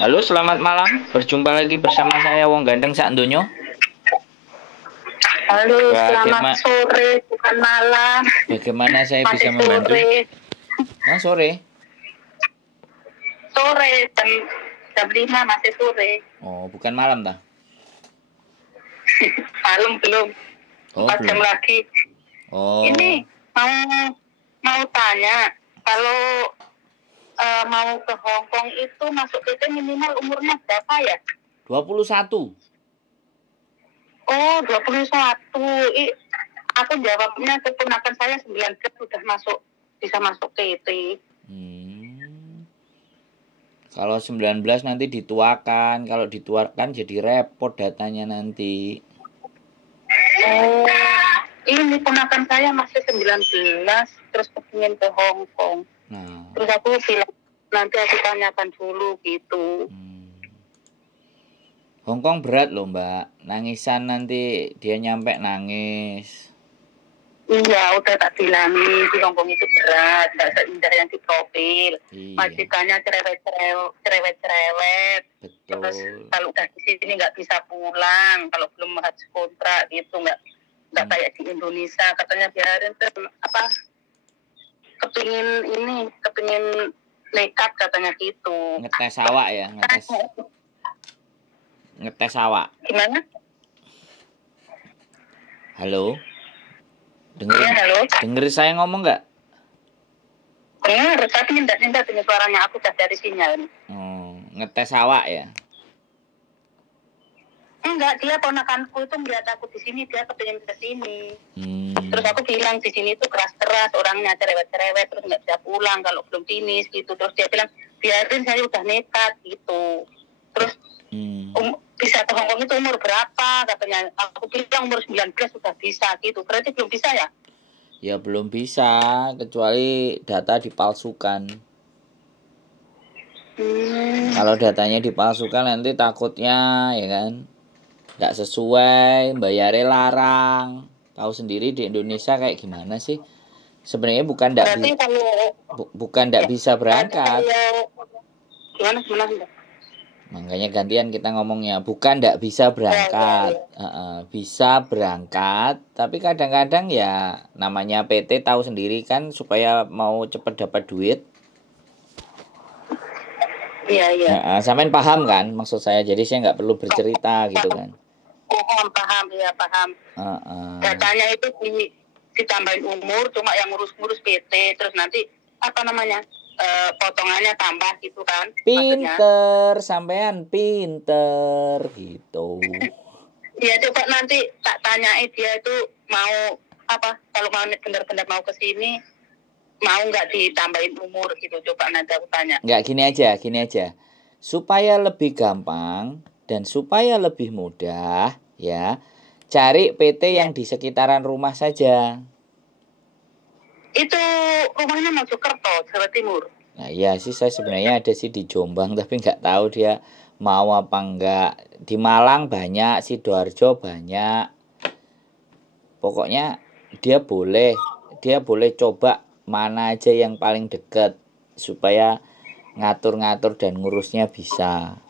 Halo, selamat malam. Berjumpa lagi bersama saya Wong Gandeng Sak Ndonyo. Halo, selamat sore, bukan malam. Bagaimana saya Masih bisa membantu? sore. Sore. Sore, jam 5 masih sore. Oh, bukan malam dah. Malam belum. Oh, 4 jam belum. lagi. Oh. Ini mau tanya, kalau mau ke Hong Kong itu masuk PT minimal umurnya berapa ya? 21. Oh, 21. Aku jawabnya keponakan saya 19 sudah bisa masuk PT. Kalau 19 nanti dituakan. Kalau dituakan jadi repot datanya nanti. Oh, ini ponakan saya masih 19 terus kepingin ke Hong Kong. Nah. Terus aku bilang nanti aku tanyakan dulu gitu. Hong Kong berat loh Mbak. Nangisan nanti dia nyampe nangis. Iya, udah tak bilangin di Hong Kong itu berat, nggak seindah yang di profil. Iya. Majikannya cerewet. Betul. Terus kalau udah di sini nggak bisa pulang, kalau belum habis kontrak gitu nggak kayak di Indonesia. Katanya biarin kepingin nekat katanya gitu. Ngetes awak ya, ngetes awak. Gimana? Halo? Halo? Dengerin saya ngomong nggak? Dengar, tapi tidak dengar suaranya, aku udah dari sinyal. Ngetes awak ya? Enggak, dia ponakanku itu melihat aku di sini, dia kepingin ke sini. Terus aku bilang di sini itu keras-keras, orangnya cerewet-cerewet, terus nggak bisa pulang kalau belum finish gitu. Terus dia bilang, biarin saya udah nekat gitu. Terus bisa ke Hong Kong itu umur berapa? Katanya, aku bilang umur 19 sudah bisa gitu. Berarti belum bisa ya? Ya belum bisa, kecuali data dipalsukan. Kalau datanya dipalsukan nanti takutnya ya kan nggak sesuai, bayarnya larang. Tahu sendiri di Indonesia kayak gimana sih? Sebenarnya bukan nggak bisa berangkat. Gimana? Makanya gantian kita ngomongnya, bukan nggak bisa berangkat. Bisa berangkat, tapi kadang-kadang ya namanya PT tahu sendiri kan, supaya mau cepet dapat duit. Iya. Sampean paham kan maksud saya, jadi saya nggak perlu bercerita gitu kan. Paham. Datanya itu ditambahin umur, cuma yang ngurus PT, terus nanti potongannya tambah gitu kan. Pinter, sampean pinter gitu. Ya coba nanti tak tanyai dia itu mau kalau mau benar-benar mau ke sini, mau nggak ditambahin umur gitu. Coba nanti aku tanya. Nggak, gini aja. Supaya lebih gampang dan supaya lebih mudah ya, cari PT yang di sekitaran rumah saja. Itu rumahnya Mojokerto, Jawa Timur. Nah iya sih, saya sebenarnya ada sih di Jombang, tapi nggak tahu dia mau apa enggak. Di Malang banyak, Sidoarjo banyak. Pokoknya dia boleh coba mana aja yang paling dekat supaya ngatur-ngatur dan ngurusnya bisa.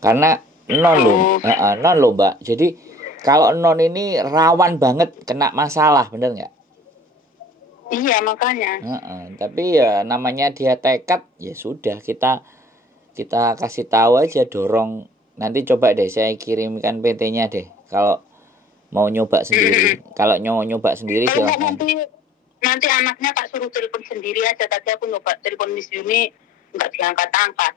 Karena non loh Mbak. Jadi kalau non ini rawan banget kena masalah, bener nggak? Iya makanya. Tapi ya namanya dia tekad, ya sudah kita kasih tahu aja, dorong. Nanti coba deh saya kirimkan PT-nya deh. Kalau mau nyoba sendiri, nyoba sendiri silahkan. Nanti anaknya tak suruh telepon sendiri aja. Tadi aku nyoba telepon Miss Yuni, nggak diangkat-angkat.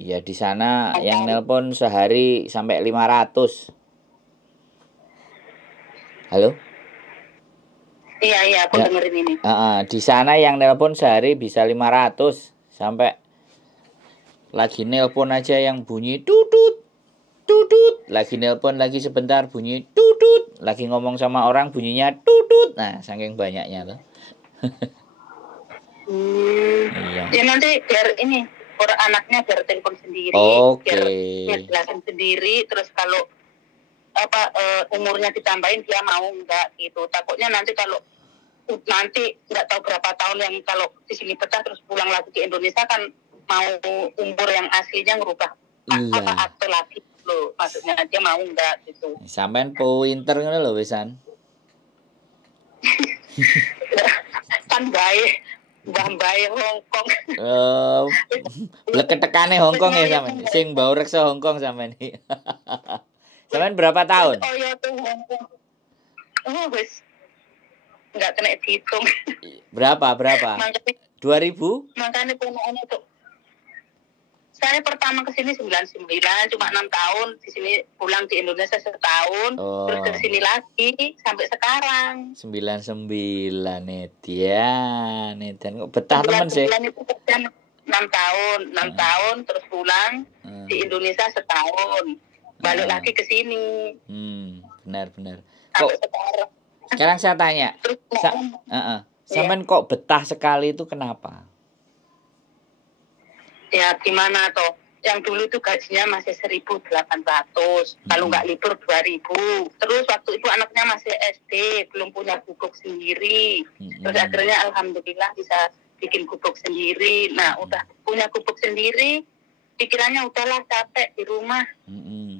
Iya, di sana yang nelpon sehari sampai 500. Halo? Iya, aku dengerin ini. Di sana yang nelpon sehari bisa 500, sampai lagi nelpon aja yang bunyi tutut, lagi nelpon lagi sebentar bunyi tutut, lagi ngomong sama orang bunyinya tutut. Nah, saking banyaknya loh. Iya. Ya nanti biar anaknya biar telepon sendiri, biar ngejelasin sendiri, terus kalau umurnya ditambahin dia mau enggak gitu. Takutnya nanti nggak tahu berapa tahun yang kalau di sini pecah terus pulang lagi ke Indonesia kan mau umur yang aslinya ngerubah apa akte lagi loh, maksudnya dia mau enggak gitu. Sampean pinter ngono lho wisan. Kan baik Hongkong. Bleketekane Hongkong ya sampean. Sing bau reksa Hongkong sampean iki. Sampean berapa tahun? Oh ya tuh Hongkong. Oh wis enggak kena dihitung. Berapa? 2000? Makanya ponakan itu. Saya pertama ke sini 99, cuma 6 tahun. Di sini pulang di Indonesia setahun, terus ke sini lagi sampai sekarang. 99 Edian kok betah temen sih. 9 itu kerja 6 tahun terus pulang di Indonesia setahun. Balik lagi ke sini. Benar. Kok sekarang saya tanya. Sampean kok betah sekali itu kenapa? Ya gimana toh, yang dulu tuh gajinya masih 1.800, kalau nggak libur 2.000. Terus waktu itu anaknya masih SD, belum punya gubuk sendiri. Terus akhirnya alhamdulillah bisa bikin gubuk sendiri. Nah udah punya gubuk sendiri, pikirannya udahlah capek di rumah.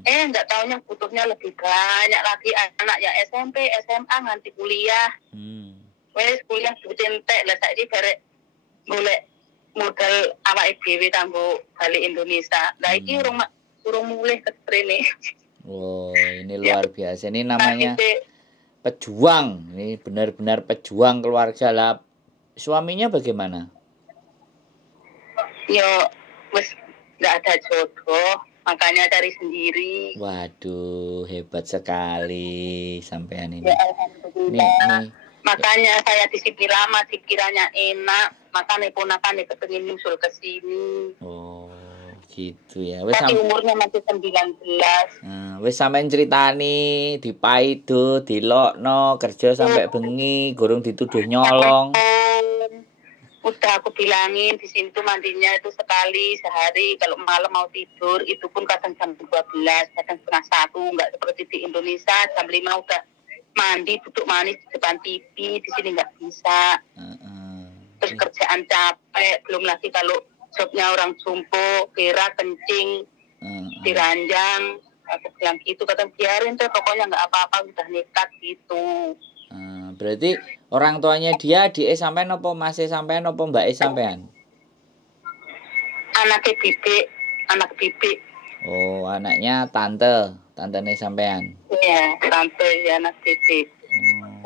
Nggak taunya butuhnya lebih banyak lagi anak ya SMP, SMA nganti kuliah. Wes kuliah butuh entek lah saiki barek golek modal awake dhewe kanggo balik Indonesia. Lah iki urung mulih ketrene. Oh, ini luar biasa. Ini namanya pejuang. Ini benar-benar pejuang keluarga lah. Suaminya bagaimana? Yo wis enggak ada jodoh, makanya cari sendiri. Waduh, hebat sekali sampean ini. Ya, alhamdulillah. Makanya saya di sini lama, dikiranya enak, makanya ponakan kepengin nyusul ke sini. Oh, gitu ya. Tapi umurnya masih 19. Wis sampean critani dipaido, dilokno, kerja sampai bengi, gorong dituduh nyolong. Udah aku bilangin di sini tuh mandinya itu sekali sehari, kalau malam mau tidur itu pun kadang jam 12, kadang setengah 1, nggak seperti di Indonesia jam 5 udah mandi duduk manis di depan TV. Di sini nggak bisa. Terus kerjaan capek, belum lagi kalau jobnya orang jumbo, kira kencing, diranjang. Aku bilang gitu, kata biarin tuh, pokoknya nggak apa-apa, udah nekat gitu. Berarti orang tuanya dia adik sampean apa masih sampean apa mbak sampean? Anak bibi. Oh, anaknya tantene sampean. Iya, tante ya, anak bibi.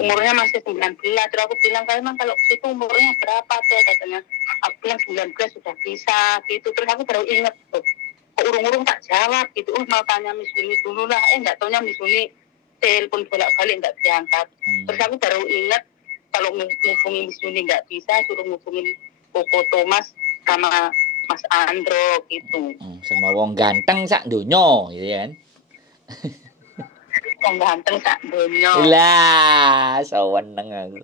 Umurnya masih 19. Terus aku bilang, kalau situ umurnya berapa tuh katanya. Aku bilang 19 sudah bisa gitu. Terus aku baru inget tuh, kok urung-urung tak jawab gitu. Mau tanya Miss Yuni dulu lah. Nggak taunya Miss Yuni telepon bolak-balik nggak diangkat. Terus aku baru inget kalau ngubungin Miss Yuni nggak bisa, suruh ngubungin Koko Thomas sama Mas Andro gitu. Sama wong ganteng sak donya gitu kan. Wong ganteng sak donya. Lah, saweneng aku.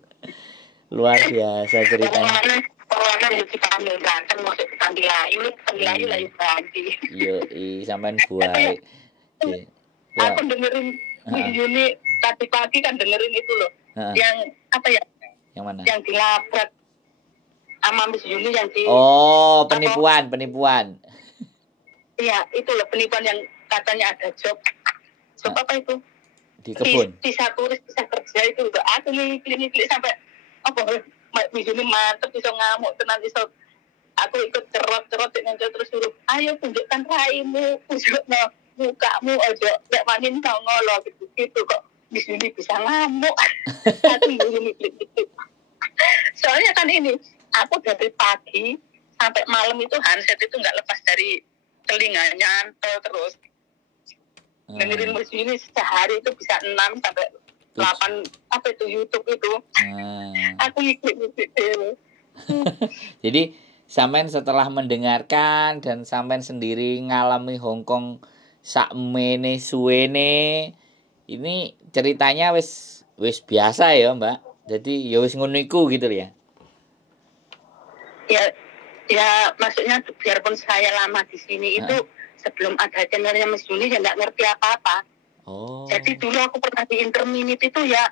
Luar biasa ceritanya. Corona yo dipanggil ganteng, mosok dipanggil ayu lah yo ganti. Yo, sampean buai. Aku dengerin Yuni tadi pagi kan dengerin itu loh. Yang apa ya? Yang mana? Yang dilabrak sama Miss Yuni yang di penipuan. Iya, itu loh penipuan yang katanya ada job apa itu? Di kebun. Bisa turis, bisa kerja itu loh. Aku ngiklik sampai Miss Yuni mantep, bisa ngamuk tenan, bisa aku ikut cerot dengan terus suruh, ayo tunjukkan raimu, tunjukkan mukamu aja, nggak manin ngolo gitu kok Miss Yuni bisa ngamuk. Aku ngiklik. Soalnya kan ini, aku dari pagi sampai malam itu handset itu nggak lepas dari telinganya terus. Dengerin Miss Yuni sehari itu bisa 6 sampai 8 apa itu YouTube itu. Aku ngiklik dulu. Jadi sampean setelah mendengarkan dan sampean sendiri ngalami Hongkong sakmene suwene, ini ceritanya wis biasa ya Mbak. Jadi ya wis ngono iku gitu ya. Ya maksudnya biarpun saya lama di sini itu sebelum ada channelnya Miss Yuni ya nggak ngerti apa-apa. Oh. Jadi dulu aku pernah di interminit itu ya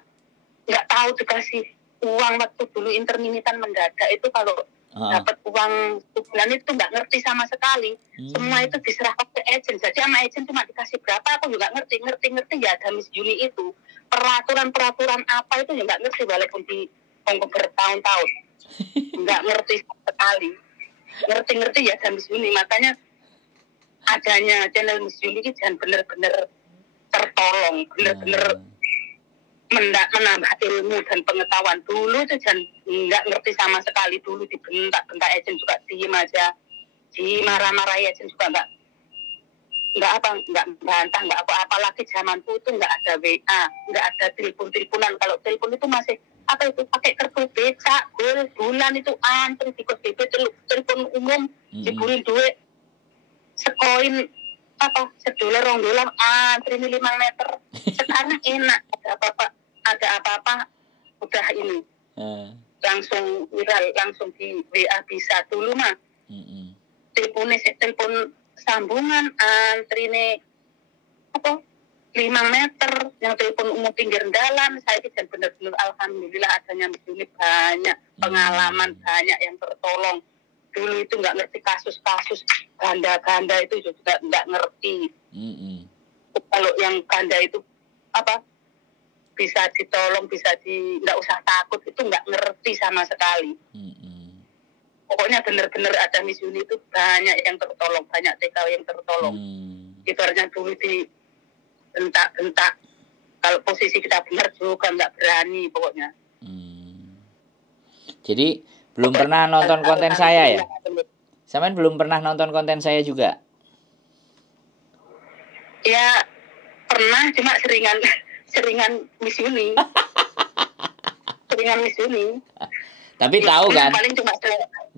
nggak tahu dikasih uang waktu dulu interminitan mendadak itu kalau dapat uang bulan itu nggak ngerti sama sekali. Semua itu diserahkan ke agent. Jadi sama agent cuma dikasih berapa aku juga ngerti ya ada Miss Juni itu. Peraturan apa itu ya nggak ngerti walaupun di Hongkong bertahun-tahun. Nggak ngerti sekali. Ngerti ya ada Miss Juni. Makanya adanya channel Miss Juni ini jangan benar-benar tertolong, benar-benar menambah ilmu dan pengetahuan. Dulu itu jangan nggak ngerti sama sekali, dulu dibentak agent juga diem aja, dimarah-marah agent juga nggak bantah, nggak apa, apalagi zamanku itu nggak ada WA, nggak ada teleponan. Kalau telepon itu masih pakai kartu becak, bulan itu antri di kos BB, telepon umum diburin duit sekoin $1 $2 antri 5 meter. Sekarang enak, ada apa-apa udah ini langsung viral, langsung di WA bisa. Dulu mah telepon sambungan antrine 5 meter, yang telepon umum pinggir jalan. Saya itu benar-benar alhamdulillah adanya Miss Juni, banyak pengalaman, banyak yang tertolong. Dulu itu nggak ngerti kasus-kasus ganda itu juga nggak ngerti. Kalau yang ganda itu bisa ditolong, nggak usah takut, itu nggak ngerti sama sekali. Pokoknya benar-benar ada Miss Juni itu banyak yang tertolong, banyak TKW yang tertolong. Ibaratnya dulu dibentak-bentak, kalau posisi kita benar juga nggak berani pokoknya. Jadi belum pernah nonton konten saya ya? Sampean belum pernah nonton konten saya juga? Ya pernah, cuma seringan Miss Juni. Seringan Miss Juni. Tapi tahu kan? Paling cuma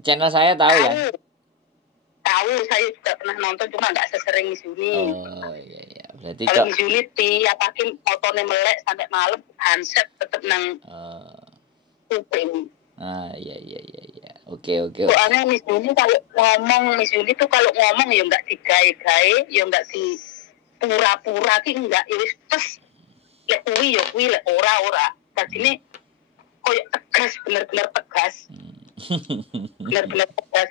channel saya tahu kan? Tahu, saya juga pernah nonton, cuma nggak sesering Miss Juni. Oh iya. Berarti kalau Miss Juni diapakin fotonya melek sampai malam, handset tetep nang kuping. Iya. Oke. Soalnya Miss Juni kalau ngomong, ya nggak digawe-gawe, ya nggak di pura-pura ki enggak, ya wis tes lek kuwi lek ora. Dadine koyo tegas, bener-bener tegas. Bener-bener tegas.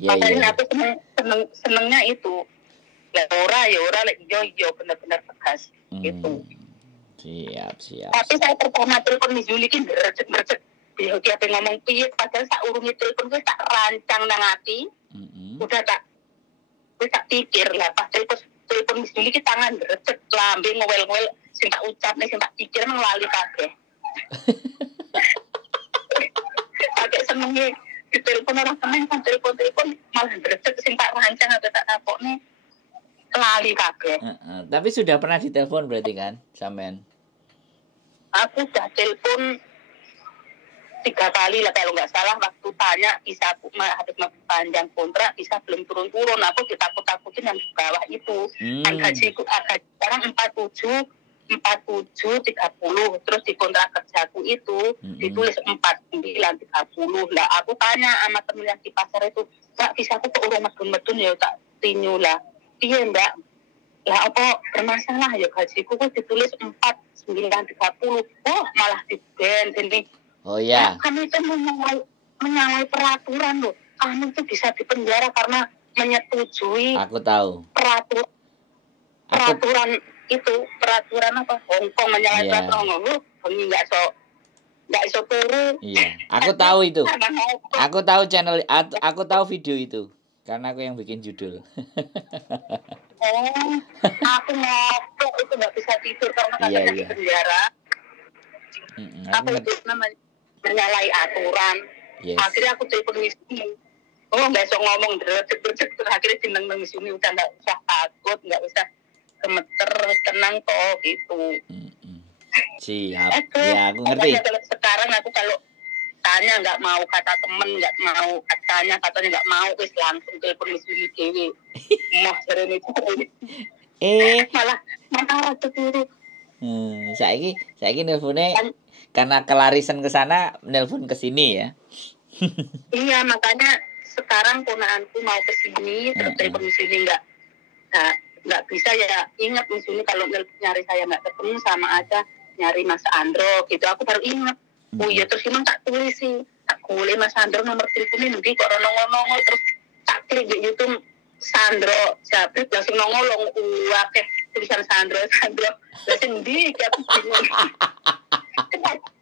Makanya aku senengnya itu. Lek ora ya ora, lek iya bener-bener tegas gitu. Siap. Tapi saya pertama telepon Miss Juni ki ngerecek. Dia apa ngomong piye, padahal sak urunge telepon wis tak rancang nang ati. Udah tak pikir lah, pas telepon Miss Juni ki tangan ngerecek, lambe ngowel-ngowel, sing tak ucapne, sing tak pikir nang lali kabeh. Agak senenge ditelepon orang temen, kan telepon malah ngerecek, sing tak rancang atau tak takokne lali kabeh. Tapi sudah pernah ditelepon berarti kan sampean? Aku udah telepon 3 kali lah kalau nggak salah. Waktu tanya bisa habis panjang kontrak, bisa belum turun-turun, aku ditakut-takutin yang di bawah itu. Kan gajiku sekarang 47 30, terus di kontrak kerjaku itu ditulis 49 30 lah. Aku tanya sama temen yang di pasar itu, Mbak bisa aku kok urung medun ya, tak tinyu lah. Iya Mbak, lah apa bermasalah ya, gajiku kok ditulis 49 30. Oh malah di-ban ini. Oh iya. Kami itu menyalahi peraturan loh. Kamu itu bisa dipenjara karena menyetujui. Aku tahu. Peraturan apa? Hongkong menyalahi peraturan Hongkong. Nggak iso turu. Iya. Aku tahu itu. Aku tahu channel. Aku tahu video itu. Karena aku yang bikin judul. Aku ngotot itu nggak bisa tidur karena katanya di penjara. Aku itu namanya menyalahi aturan. Akhirnya aku telepon Miss Juni. Nggak usah ngomong dercek terus akhirnya jeneng Miss Juni, udah nggak usah takut, nggak usah gemeter, tenang toh gitu. Siap. Ya aku ngerti. Sekarang aku kalau tanya nggak mau kata temen, nggak mau katanya nggak mau, wis langsung telepon Miss Juni dewe. Mau sering itu. Malah rasa dulu. Saiki nelponnya karena kelarisan ke sana, nelpon ke sini ya. Iya, makanya sekarang ponakanku mau ke sini, terus telepon Miss Juni nggak bisa ya. Ingat Miss Juni kalau nyari saya nggak ketemu sama aja nyari Mas Andro gitu. Aku baru ingat. Oh iya, terus emang tak tulis sih tak golek Mas Sandro nomor teleponnya ndi kok ora nongol-nongol, terus tak klik di YouTube Sandro Jabrik langsung nongol akeh tulisan Sandro langsung ndi iki aku bingung.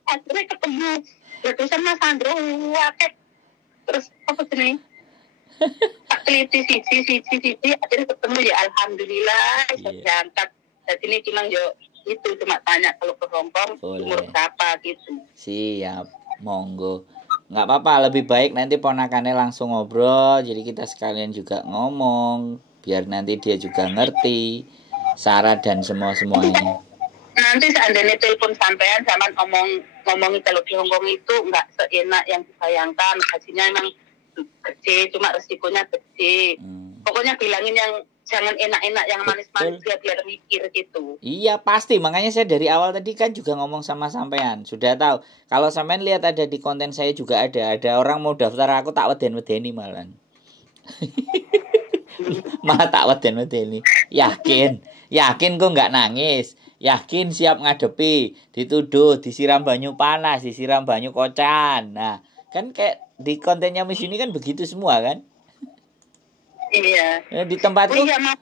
Akhirnya ketemu tulisan Mas Sandro akeh, terus apa jenenge tak teliti siji akhirnya ketemu ya alhamdulillah bisa diangkat. Jadi ini cuma itu cuma tanya kalau ke Hongkong umur berapa gitu. Siap, monggo. Nggak apa-apa, lebih baik nanti ponakannya langsung ngobrol, jadi kita sekalian juga ngomong biar nanti dia juga ngerti syarat dan semuanya. Nanti seandainya telepon sampean sama ngomongin kalau di Hongkong itu nggak seenak yang dibayangkan, hasilnya emang gede, cuma resikonya gede. Pokoknya bilangin yang jangan enak-enak, yang manis-manis biar mikir gitu. Iya pasti, makanya saya dari awal tadi kan juga ngomong sama sampean, sudah tahu. Kalau sampean lihat ada di konten saya juga ada orang mau daftar aku tak weden-wedeni malah. Malah tak weden-wedeni. Yakin kok nggak nangis. Yakin siap ngadepi, dituduh, disiram banyu panas, disiram banyu kocan. Nah, kan kayak di kontennya Miss Yuni kan begitu semua kan? Iya. Di tempatku. Iya, mau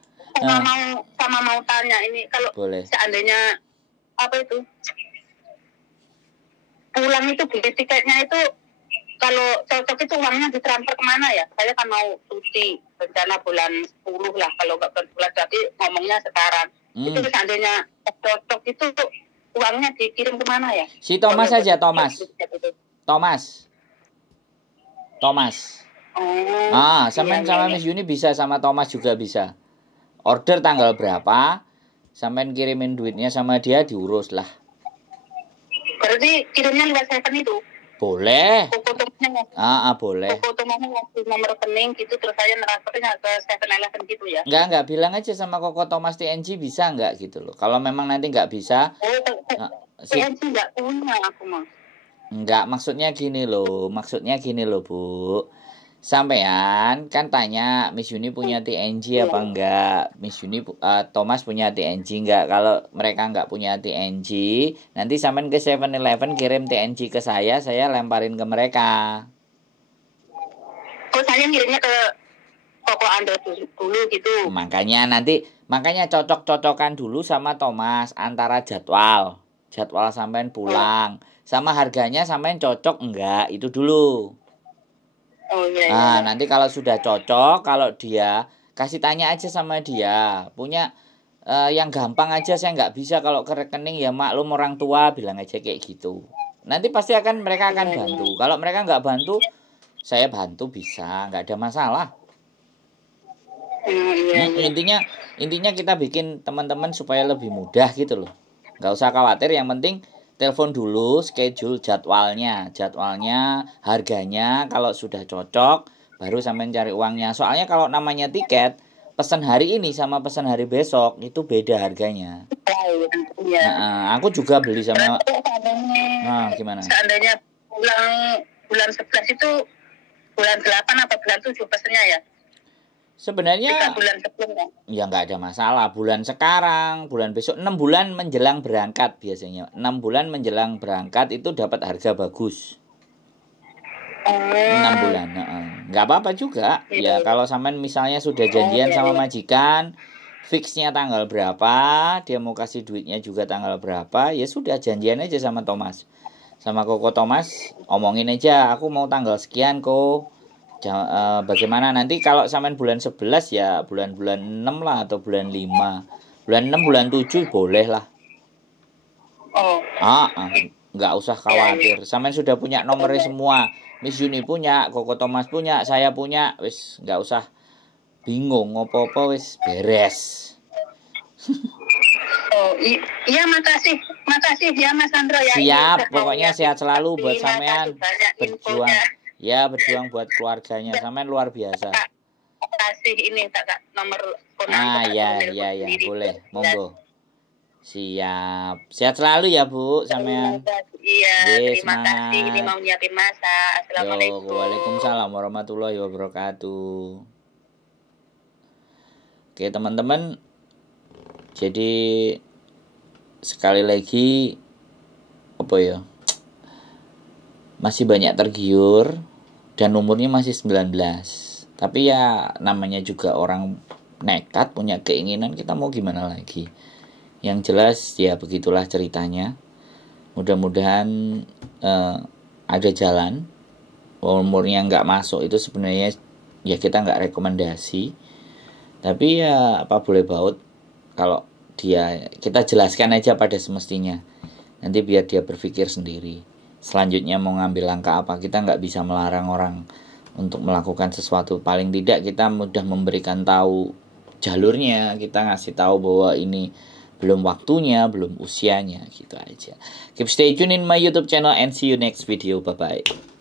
tanya ini kalau boleh. Seandainya apa itu pulang itu beli tiketnya itu kalau cocok itu uangnya ditransfer kemana ya? Saya kan mau cuti rencana bulan 10 lah, kalau nggak bulan berarti ngomongnya sekarang. Itu seandainya cocok itu uangnya dikirim kemana ya? Si Thomas saja, Thomas. Sampean sama Miss Yuni bisa, sama Thomas juga bisa. Order tanggal berapa, sampean kirimin duitnya sama dia, diurus lah. Berarti kirimnya lewat Seven itu? Boleh. Fotonya boleh. Fotonya nomor rekening gitu, terus saya transfernya ke 7-Eleven gitu ya? Enggak, bilang aja sama Koko Thomas TNG bisa enggak gitu loh. Kalau memang nanti enggak bisa. TNG enggak punya aku mah. Enggak, maksudnya gini loh, Bu. Sampean kan tanya Miss Yuni punya TNG apa enggak? Miss Yuni Thomas punya TNG enggak? Kalau mereka enggak punya TNG, nanti sampean ke 7-Eleven kirim TNG ke saya lemparin ke mereka. Oh, saya ngirimnya ke toko Anda dulu gitu. Makanya cocok-cocokan dulu sama Thomas antara jadwal sampean pulang sama harganya sampean cocok enggak, itu dulu. Oh iya. Nanti kalau sudah cocok, kalau dia kasih tanya aja sama dia, punya yang gampang aja, saya nggak bisa kalau ke rekening ya maklum orang tua, bilang aja kayak gitu. Nanti pasti mereka akan bantu. Kalau mereka nggak bantu, saya bantu bisa, nggak ada masalah. Intinya kita bikin teman-teman supaya lebih mudah gitu loh. Nggak usah khawatir, yang penting telepon dulu, schedule jadwalnya, harganya, kalau sudah cocok baru sampai cari uangnya. Soalnya kalau namanya tiket, pesan hari ini sama pesan hari besok itu beda harganya. Aku juga beli sama. Gimana? Seandainya bulan 11 itu bulan 8 apa bulan 7 pesannya ya? Sebenarnya 3 bulan sebelumnya. Ya nggak ada masalah. Bulan sekarang, bulan besok, 6 bulan menjelang berangkat biasanya. 6 bulan menjelang berangkat itu dapat harga bagus. 6 bulan. Nggak apa-apa juga. Ya kalau sampean misalnya sudah janjian sama majikan, fixnya tanggal berapa, dia mau kasih duitnya juga tanggal berapa, ya sudah janjian aja sama Thomas. Sama Koko Thomas, omongin aja, aku mau tanggal sekian kok. Bagaimana nanti kalau sampean bulan 11 ya bulan-bulan 6 lah atau bulan 5. Bulan 6, bulan 7 boleh lah. Nggak usah khawatir. Sampean sudah punya nomornya semua. Miss Yuni punya, Koko Thomas punya, saya punya. Wis nggak usah bingung ngopo-opo, wis beres. Iya makasih ya Mas Sandro ya. Siap, pokoknya sehat selalu buat sampean. Berjuang buat keluarganya, sampean luar biasa. Kasih ini tak nomor ya boleh, monggo. Siap, sehat selalu ya Bu sampean. Iya, terima kasih, ini mau nyiapin masak. Assalamualaikum. Waalaikumsalam warahmatullahi wabarakatuh. Oke teman-teman, jadi sekali lagi masih banyak tergiur dan umurnya masih 19. Tapi ya namanya juga orang nekat, punya keinginan, kita mau gimana lagi. Yang jelas ya begitulah ceritanya. Mudah-mudahan ada jalan. Umurnya nggak masuk itu sebenarnya ya kita nggak rekomendasi. Tapi ya apa boleh baut, kalau kita jelaskan aja pada semestinya. Nanti biar dia berpikir sendiri. Selanjutnya mau ngambil langkah apa, kita nggak bisa melarang orang untuk melakukan sesuatu. Paling tidak kita mudah memberikan tahu jalurnya, kita ngasih tahu bahwa ini belum waktunya, belum usianya, gitu aja. Keep stay tune in my YouTube channel and see you next video. Bye bye.